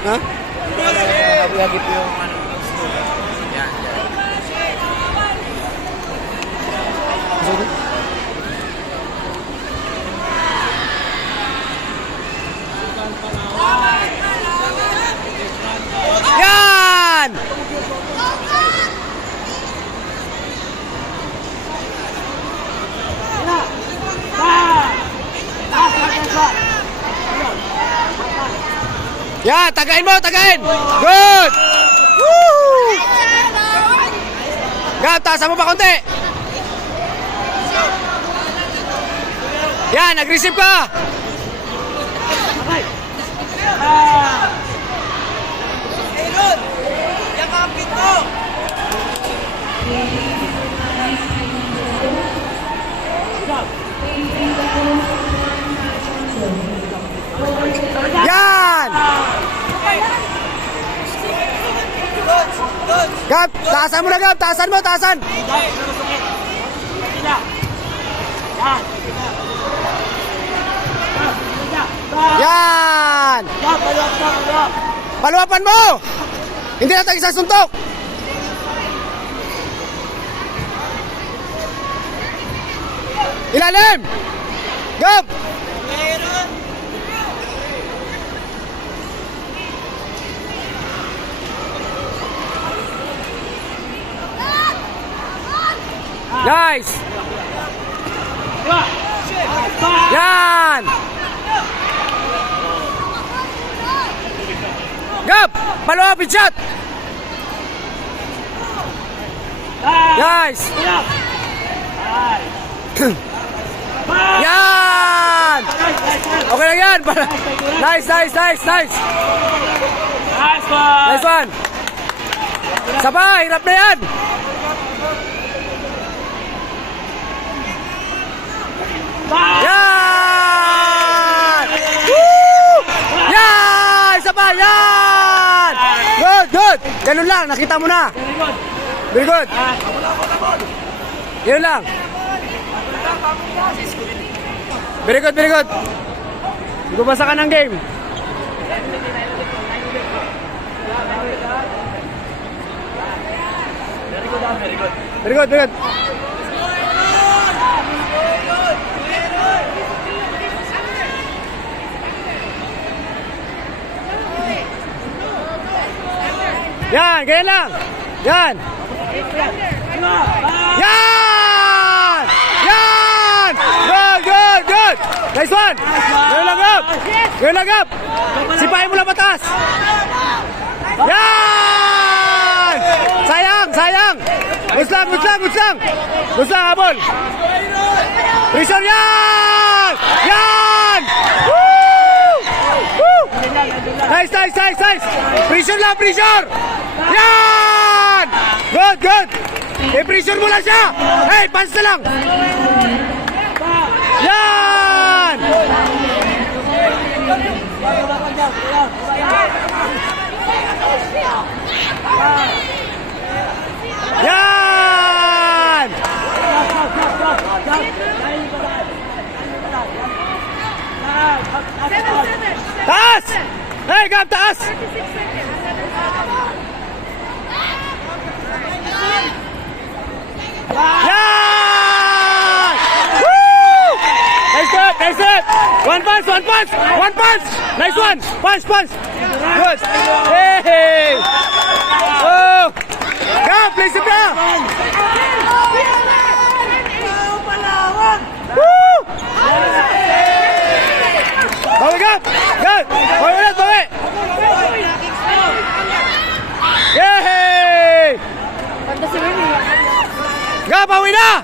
Ha? Hagip yung ano. Yan, yan. Yan! Yan, tagain mo, tagain! Good! Woo! Gab, taasan mo pa konti! Yan, nag-receive ka! Yakapin mo! Yan! Gab, taasan mo na Gab, taasan mo, taasan! Yan! Paluwapan mo! Hindi na tayo isang suntok! Ilalim! Gab! Nice! Yan! Gab! Paluapin shot! Nice! Yan! Okay lang yan! Nice, nice, nice, nice! Nice one! Sabay, hirap na yan! Yan! Woo! Yan! Isa pa! Yan! Good, good! Ganun lang, nakita mo na. Very good. Ganun lang. Very good, very good. Gumasa ka ng game. Very good, very good. Yan, ganyan lang. Yan. Yan! Yan! Good, good, good. Nice one. Ganyan lang, Gab. Ganyan lang, Gab. Sipahin mo lang patas. Yan! Sayang, sayang. Muslang, muslang, muslang. Muslang, habol. Pressure, yan! Yan! Woo! Woo! Nice, nice, nice, nice. Pressure lang, pressure. Yan! Good, good. I-pressure mo lang siya. Hey, pants na lang. Yan! Yan! Taas! Hey, Gab, taas! Yan! Woo! Nice hit, nice hit! One punch, one punch! One punch! Nice one! Punch, punch! Good! Hey! Oh! Gab, place it down! Woo! Bawi, Gab! Gab! Bawi ulit, bawi! Yay! Gab, bawi na!